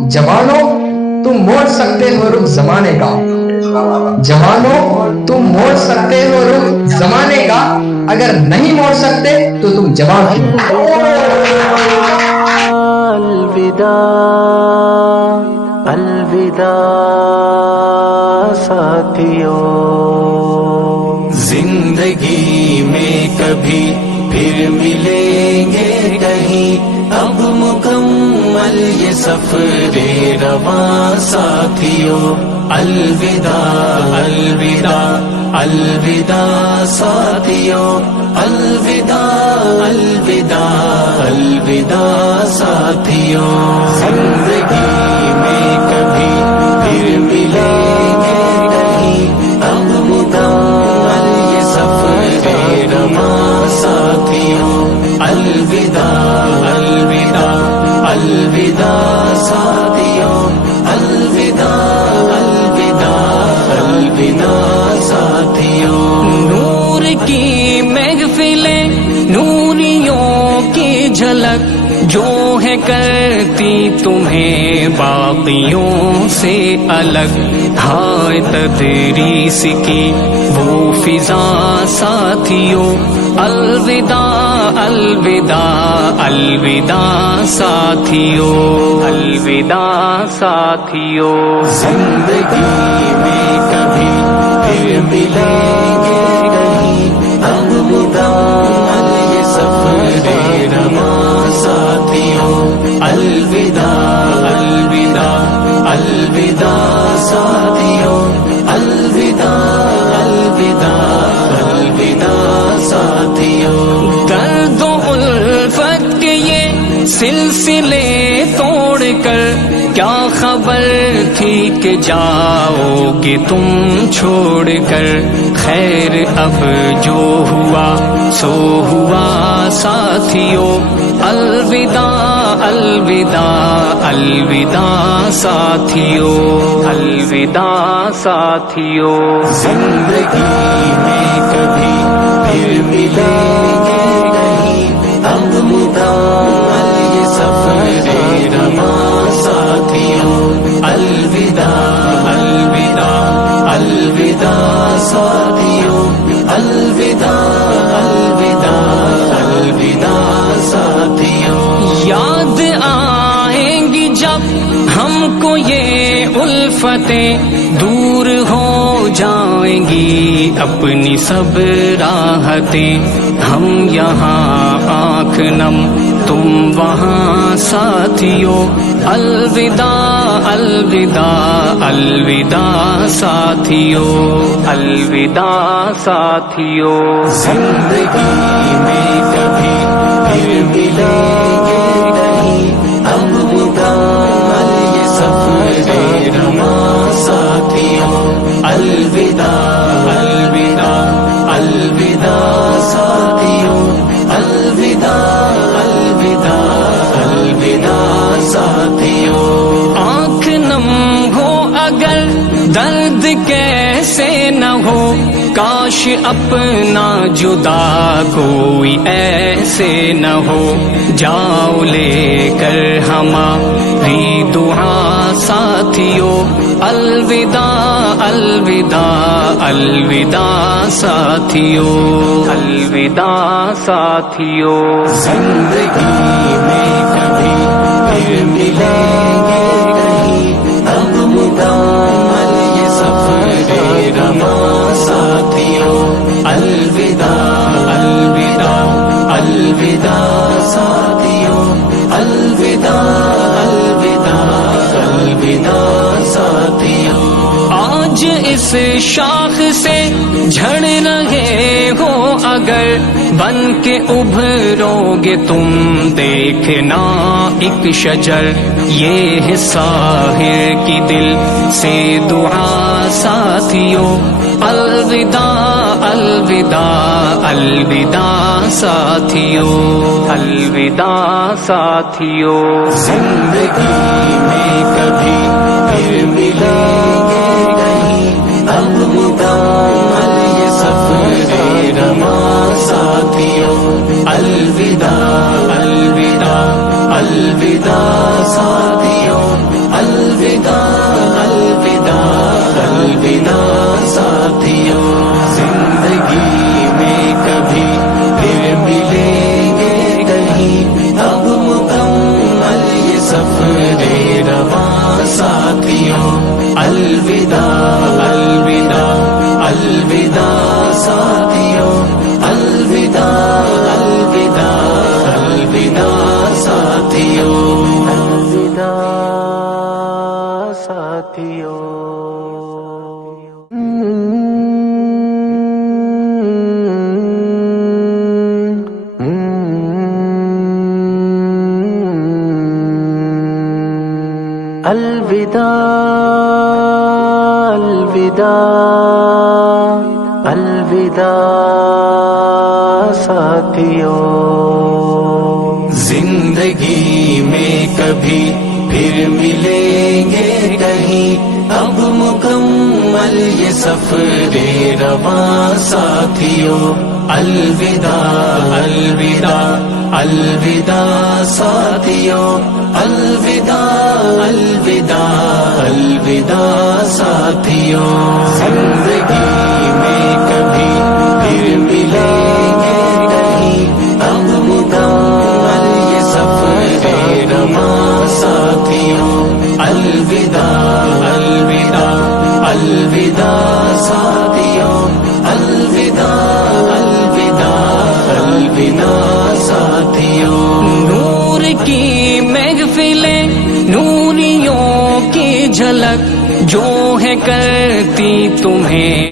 جوانوں تم موڑ سکتے ہو رخ زمانے کا، جوانوں تم موڑ سکتے ہو رخ زمانے کا، اگر نہیں موڑ سکتے تو تم جوان کیوں؟ الوداع الوداع ساتھیوں، زندگی میں کبھی پھر ملیں گے کہیں، اب مکمل یہ سفر رواں ساتھیوں، الوداع الوداع الوداع ساتھیوں، الوداع الوداع الوداع ساتھیوں، زندگی میں کبھی پھر ملیں گے کہیں، اب مکمل یہ سفر رواں ساتھیوں، الوداع الوداع الوداع ساتھیوں، الوداع الوداع الوداع ساتھیوں، نور کی محفلیں نوریوں کی جھلک جو ہے کرتی تمہیں باقیوں سے الگ، ہائے تدریس کی وہ فضا ساتھیوں، الوداع الوداع الوداع ساتھیوں، الوداع ساتھیوں، زندگی میں کبھی پھر ملیں گے کہیں، اب مکمل یہ سفر رواں ساتھیوں، الوداع الوداع الوداع ساتھیوں، الوداع الوداع الوداع ساتھیوں، درد و الفت کے یہ سلسلے توڑ کر کیا خبر تھی کہ جاؤ گے تم چھوڑ کر، خیر اب جو ہوا سو ہوا ساتھیوں، الوداع الوداع الوداع ساتھیوں، الوداع ساتھیوں، زندگی میں کبھی پھر ملیں گے کہیں، اب مکمل یہ سفر رواں ساتھیوں، الوداع الوداع الوداع ساتھیوں، الوداع الوداع الوداع ساتھیوں، یاد آئیں گی جب ہم کو یہ الفتیں، دور ہو جائیں گی اپنی سب راحتیں، ہم یہاں آنکھ نم تم وہاں ساتھیوں، الوداع الوداع الوداع ساتھیوں، الوداع ساتھیوں، زندگی میں کبھی پھر ملیں گے کہیں، اب مکمل یہ سفر رواں ساتھیوں، الوداع الوداع الوداع ساتھیوں، الوداع الوداع الوداع ساتھیوں، آنکھ نم ہو اگر درد کیسے نہ ہو، کاش اپنا جدا کوئی ایسے نہ ہو، جاؤ لے کر ہماری دعا ساتھیوں، الوداع الوداع الوداع ساتھیوں، الوداع ساتھیوں، زندگی میں کبھی پھر ملیں گے کہیں، اب مکمل یہ سفر رواں ساتھیوں، الوداع الوداع الوداع ساتھیوں، الوداع الوداع الوداع ساتھیوں، آج اس شاخ سے جھڑ رہے ہو اگر، بن کے ابھرو گے تم دیکھنا ایک شجر، یہ ہے ساحر کی دل سے دعا ساتھیوں، الوداع الوداع الوداع ساتھیوں، الوداع ساتھیوں، زندگی میں کبھی پھر ملیں گے کہیں، اب مکمل یہ سفر رواں ساتھیوں، الوداع الوداع الوداع ساتھیوں، سفر رواں ساتھیوں، الوداع الوداع الوداع ساتھیوں، الوداع الوداع الوداع ساتھیوں، الوداع ساتھیوں۔ الوداع الوداع الوداع ساتھیوں، زندگی میں کبھی پھر ملیں گے کہیں، اب مکمل یہ سفر رواں ساتھیوں، الوداع الوداع الوداع ساتھیوں، الوداع الوداع الوداع ساتھیوں، زندگی میں کبھی پھر ملیں گے کہیں، اب مکمل یہ سفر رواں ساتھیوں، الوداع الوداع الوداع ساتھیوں، الوداع الوداع الوداع ساتھیوں۔ نور کی محفلیں، نوریوں کی جھلک جو ہے کرتی تمہیں